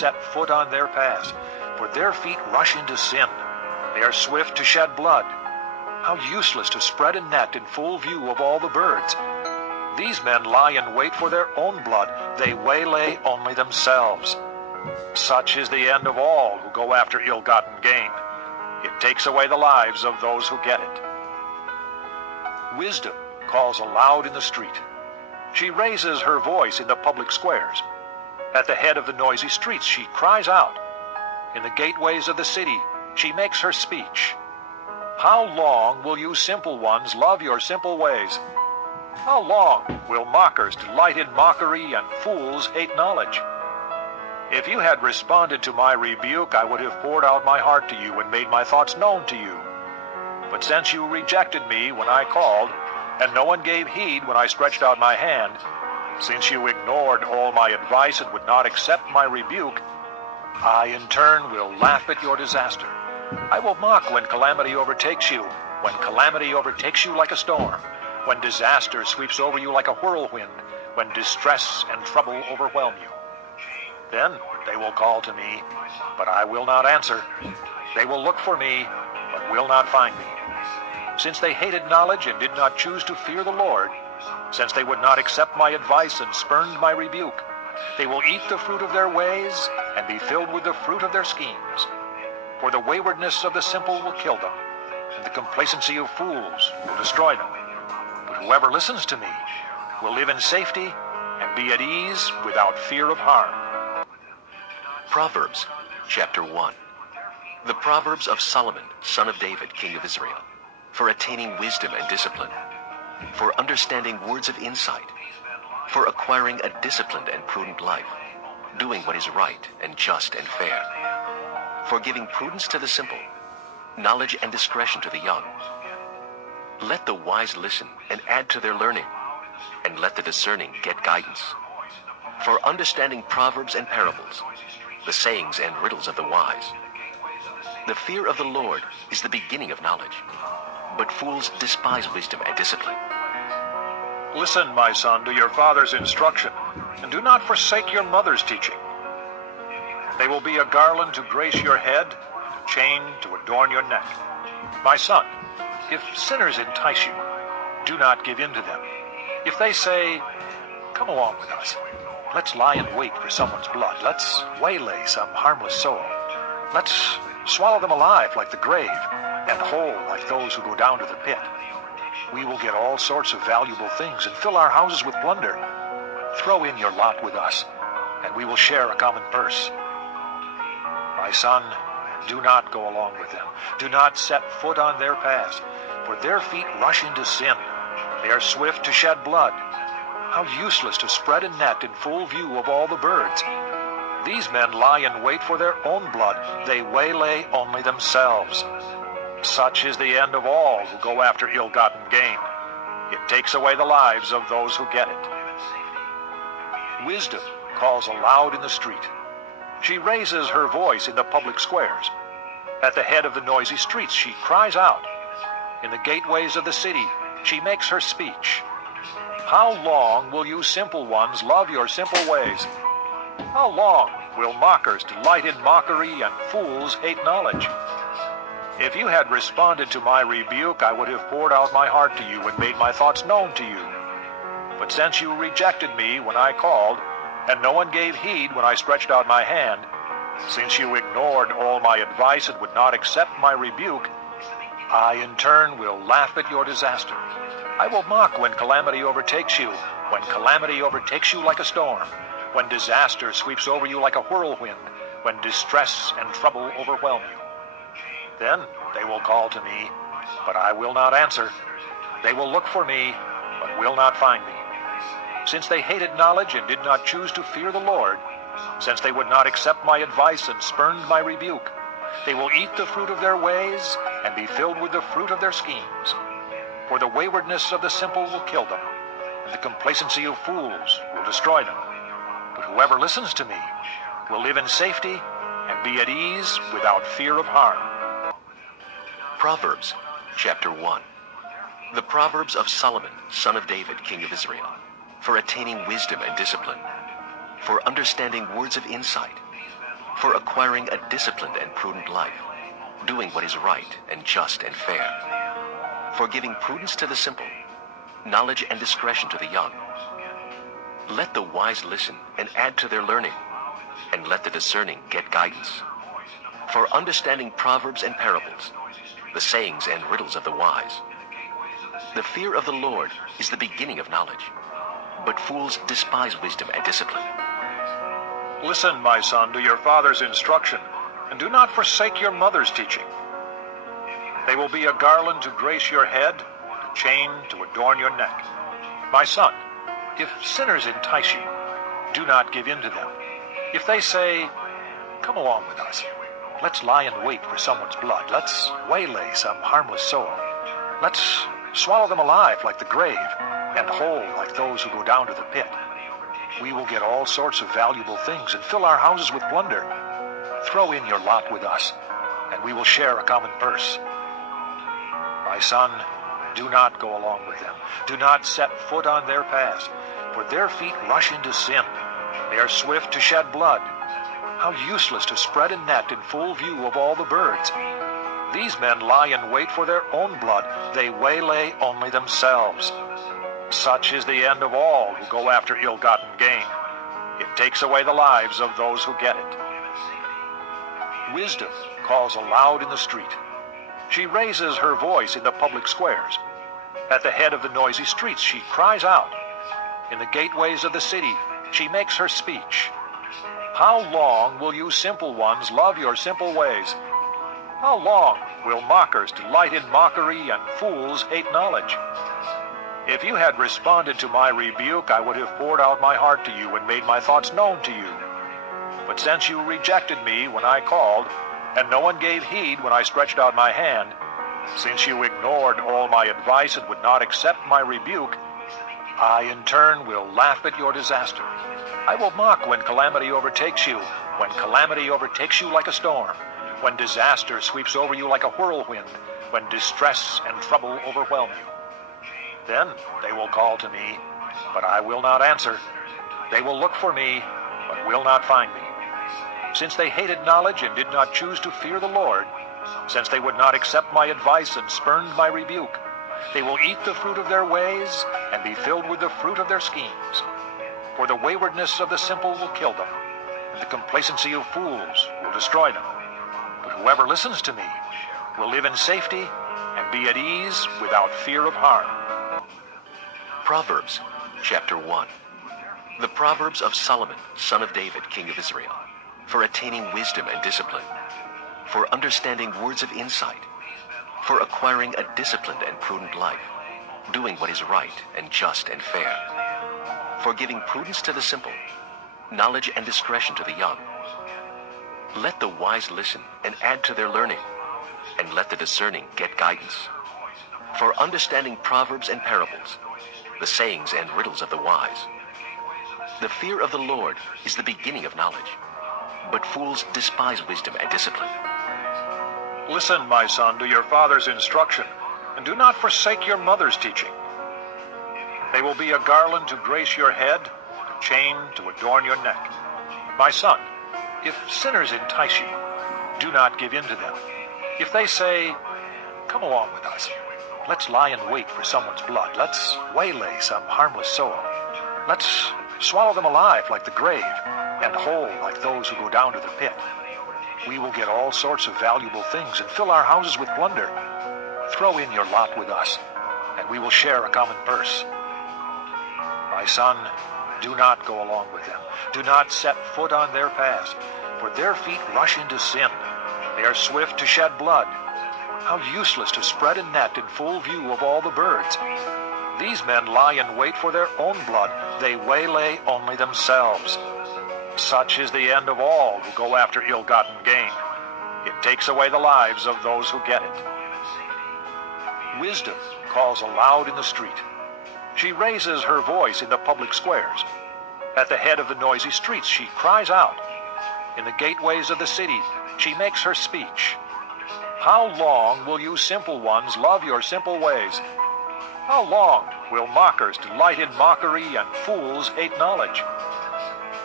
set foot on their paths, for their feet rush into sin. They are swift to shed blood. How useless to spread a net in full view of all the birds. These men lie in wait for their own blood. They waylay only themselves. Such is the end of all who go after ill-gotten gain. It takes away the lives of those who get it. Wisdom calls aloud in the street. She raises her voice in the public squares. At the head of the noisy streets she cries out. In the gateways of the city she makes her speech. How long will you simple ones love your simple ways? How long will mockers delight in mockery and fools hate knowledge? If you had responded to my rebuke, I would have poured out my heart to you and made my thoughts known to you. But since you rejected me when I called, and no one gave heed when I stretched out my hand, since you ignored all my advice and would not accept my rebuke, I in turn will laugh at your disaster. I will mock when calamity overtakes you, when calamity overtakes you like a storm, when disaster sweeps over you like a whirlwind, when distress and trouble overwhelm you. Then they will call to me, but I will not answer. They will look for me, but will not find me. Since they hated knowledge and did not choose to fear the Lord, since they would not accept my advice and spurned my rebuke, they will eat the fruit of their ways and be filled with the fruit of their schemes. For the waywardness of the simple will kill them, and the complacency of fools will destroy them. But whoever listens to me will live in safety and be at ease without fear of harm. Proverbs, chapter 1. The Proverbs of Solomon, son of David, king of Israel, for attaining wisdom and discipline, for understanding words of insight, for acquiring a disciplined and prudent life, doing what is right and just and fair, for giving prudence to the simple, knowledge and discretion to the young. Let the wise listen and add to their learning, and let the discerning get guidance. For understanding proverbs and parables, the sayings and riddles of the wise. The fear of the Lord is the beginning of knowledge, but fools despise wisdom and discipline. Listen, my son, to your father's instruction, and do not forsake your mother's teaching. They will be a garland to grace your head, and a chain to adorn your neck. My son, if sinners entice you, do not give in to them. If they say, "Come along with us. Let's lie in wait for someone's blood. Let's waylay some harmless soul. Let's swallow them alive like the grave, and whole like those who go down to the pit. We will get all sorts of valuable things and fill our houses with plunder. Throw in your lot with us, and we will share a common purse." My son, do not go along with them. Do not set foot on their paths, for their feet rush into sin. They are swift to shed blood. How useless to spread a net in full view of all the birds. These men lie in wait for their own blood. They waylay only themselves. Such is the end of all who go after ill-gotten gain. It takes away the lives of those who get it. Wisdom calls aloud in the street. She raises her voice in the public squares. At the head of the noisy streets she cries out. In the gateways of the city she makes her speech. How long will you simple ones love your simple ways? How long will mockers delight in mockery and fools hate knowledge? If you had responded to my rebuke, I would have poured out my heart to you and made my thoughts known to you. But since you rejected me when I called, and no one gave heed when I stretched out my hand, since you ignored all my advice and would not accept my rebuke, I in turn will laugh at your disaster. I will mock when calamity overtakes you, when calamity overtakes you like a storm, when disaster sweeps over you like a whirlwind, when distress and trouble overwhelm you. Then they will call to me, but I will not answer. They will look for me, but will not find me. Since they hated knowledge and did not choose to fear the Lord, since they would not accept my advice and spurned my rebuke, they will eat the fruit of their ways and be filled with the fruit of their schemes. For the waywardness of the simple will kill them, and the complacency of fools will destroy them. But whoever listens to me will live in safety and be at ease without fear of harm. Proverbs, chapter 1. The Proverbs of Solomon, son of David, king of Israel, for attaining wisdom and discipline, for understanding words of insight, for acquiring a disciplined and prudent life, doing what is right and just and fair, for giving prudence to the simple, knowledge and discretion to the young. Let the wise listen and add to their learning, and let the discerning get guidance. For understanding proverbs and parables, the sayings and riddles of the wise. The fear of the Lord is the beginning of knowledge, but fools despise wisdom and discipline. Listen, my son, to your father's instruction, and do not forsake your mother's teaching. They will be a garland to grace your head, a chain to adorn your neck. My son, if sinners entice you, do not give in to them. If they say, "Come along with us. Let's lie in wait for someone's blood. Let's waylay some harmless soul. Let's swallow them alive like the grave, and whole like those who go down to the pit. We will get all sorts of valuable things and fill our houses with plunder. Throw in your lot with us, and we will share a common purse." My son, do not go along with them. Do not set foot on their paths, for their feet rush into sin. They are swift to shed blood. How useless to spread a net in full view of all the birds. These men lie in wait for their own blood. They waylay only themselves. Such is the end of all who go after ill-gotten gain. It takes away the lives of those who get it. Wisdom calls aloud in the street. She raises her voice in the public squares. At the head of the noisy streets she cries out. In the gateways of the city she makes her speech. How long will you simple ones love your simple ways? How long will mockers delight in mockery and fools hate knowledge? If you had responded to my rebuke, I would have poured out my heart to you and made my thoughts known to you. But since you rejected me when I called, and no one gave heed when I stretched out my hand, since you ignored all my advice and would not accept my rebuke, I in turn will laugh at your disaster. I will mock when calamity overtakes you, when calamity overtakes you like a storm, when disaster sweeps over you like a whirlwind, when distress and trouble overwhelm you. Then they will call to me, but I will not answer. They will look for me, but will not find me. Since they hated knowledge and did not choose to fear the Lord, since they would not accept my advice and spurned my rebuke, they will eat the fruit of their ways and be filled with the fruit of their schemes. For the waywardness of the simple will kill them, and the complacency of fools will destroy them. But whoever listens to me will live in safety and be at ease without fear of harm. Proverbs, chapter 1. The Proverbs of Solomon, son of David, king of Israel, for attaining wisdom and discipline, for understanding words of insight, for acquiring a disciplined and prudent life, doing what is right and just and fair, for giving prudence to the simple, knowledge and discretion to the young. Let the wise listen and add to their learning, and let the discerning get guidance. For understanding proverbs and parables, the sayings and riddles of the wise. The fear of the Lord is the beginning of knowledge, but fools despise wisdom and discipline. Listen, my son, to your father's instruction, and do not forsake your mother's teaching. They will be a garland to grace your head, a chain to adorn your neck. My son, if sinners entice you, do not give in to them. If they say, "Come along with us. Let's lie in wait for someone's blood. Let's waylay some harmless soul. Let's swallow them alive like the grave, and whole like those who go down to the pit. We will get all sorts of valuable things and fill our houses with plunder. Throw in your lot with us, and we will share a common purse." My son, do not go along with them. Do not set foot on their paths, for their feet rush into sin. They are swift to shed blood. How useless to spread a net in full view of all the birds. These men lie in wait for their own blood. They waylay only themselves. Such is the end of all who go after ill-gotten gain. It takes away the lives of those who get it. Wisdom calls aloud in the street. She raises her voice in the public squares. At the head of the noisy streets she cries out. In the gateways of the city she makes her speech. How long will you simple ones love your simple ways? How long will mockers delight in mockery and fools hate knowledge?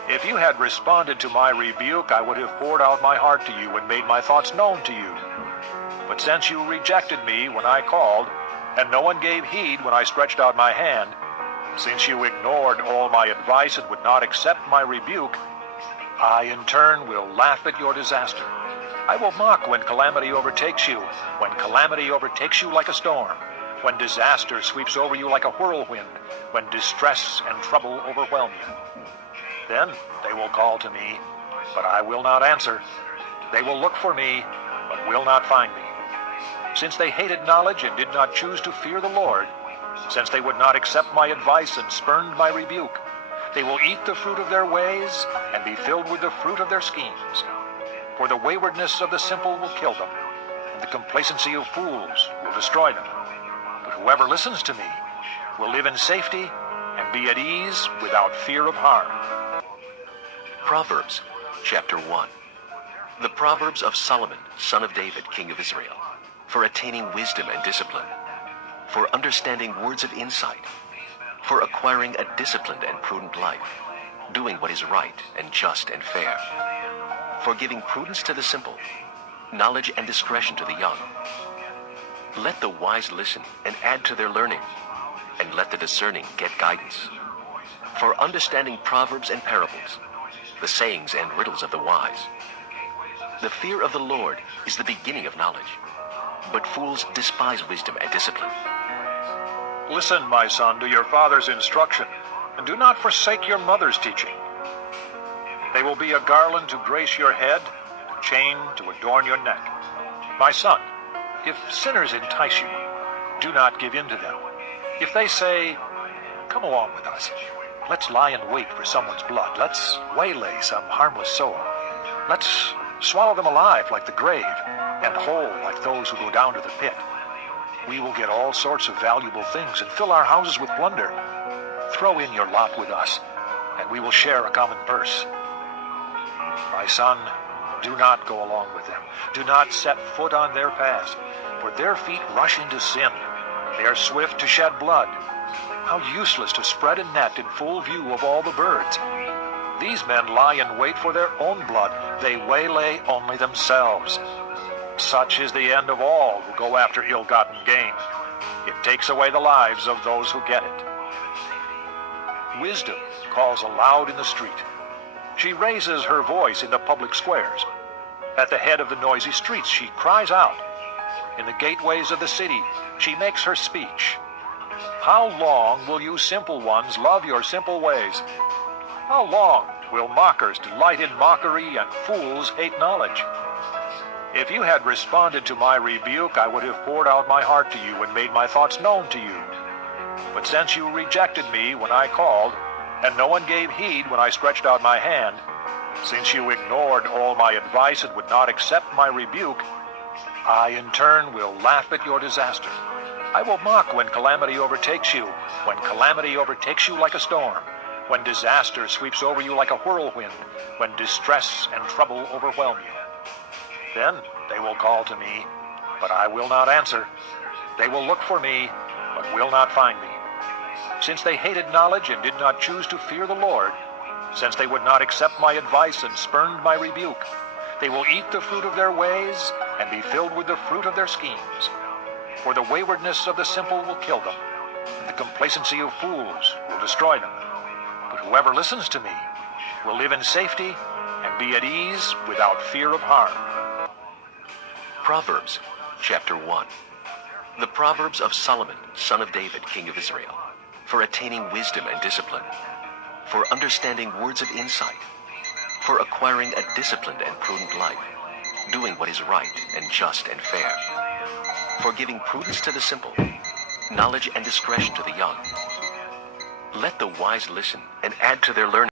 If you had responded to my rebuke, I would have poured out my heart to you and made my thoughts known to you. But since you rejected me when I called, and no one gave heed when I stretched out my hand, since you ignored all my advice and would not accept my rebuke, I in turn will laugh at your disaster. I will mock when calamity overtakes you, when calamity overtakes you like a storm, when disaster sweeps over you like a whirlwind, when distress and trouble overwhelm you. Then they will call to me, but I will not answer. They will look for me, but will not find me. Since they hated knowledge and did not choose to fear the Lord, since they would not accept my advice and spurned my rebuke, they will eat the fruit of their ways and be filled with the fruit of their schemes. For the waywardness of the simple will kill them, and the complacency of fools will destroy them. But whoever listens to me will live in safety and be at ease without fear of harm. Proverbs, chapter 1. The Proverbs of Solomon, son of David, king of Israel, for attaining wisdom and discipline, for understanding words of insight, for acquiring a disciplined and prudent life, doing what is right and just and fair, for giving prudence to the simple, knowledge and discretion to the young. Let the wise listen and add to their learning, and let the discerning get guidance. For understanding proverbs and parables, the sayings and riddles of the wise. The fear of the Lord is the beginning of knowledge, but fools despise wisdom and discipline. Listen, my son, to your father's instruction, and do not forsake your mother's teaching. They will be a garland to grace your head, a chain to adorn your neck. My son, if sinners entice you, do not give in to them. If they say, "Come along with us, let's lie in wait for someone's blood, let's waylay some harmless soul, let's swallow them alive like the grave, and whole like those who go down to the pit. We will get all sorts of valuable things and fill our houses with plunder. Throw in your lot with us, and we will share a common purse." My son, do not go along with them. Do not set foot on their paths, for their feet rush into sin. They are swift to shed blood. How useless to spread a net in full view of all the birds. These men lie in wait for their own blood. They waylay only themselves. Such is the end of all who go after ill-gotten gain. It takes away the lives of those who get it. Wisdom calls aloud in the street. She raises her voice in the public squares. At the head of the noisy streets, she cries out. In the gateways of the city, she makes her speech. How long will you simple ones love your simple ways? How long will mockers delight in mockery and fools hate knowledge? If you had responded to my rebuke, I would have poured out my heart to you and made my thoughts known to you. But since you rejected me when I called, and no one gave heed when I stretched out my hand, since you ignored all my advice and would not accept my rebuke, I in turn will laugh at your disaster. I will mock when calamity overtakes you, when calamity overtakes you like a storm, when disaster sweeps over you like a whirlwind, when distress and trouble overwhelm you. Then they will call to me, but I will not answer. They will look for me, but will not find me. Since they hated knowledge and did not choose to fear the Lord, since they would not accept my advice and spurned my rebuke, they will eat the fruit of their ways and be filled with the fruit of their schemes. For the waywardness of the simple will kill them, and the complacency of fools will destroy them. But whoever listens to me will live in safety and be at ease without fear of harm. Proverbs, chapter 1. The Proverbs of Solomon, son of David, king of Israel, for attaining wisdom and discipline, for understanding words of insight, for acquiring a disciplined and prudent life, doing what is right and just and fair, for giving prudence to the simple, knowledge and discretion to the young. Let the wise listen and add to their learning.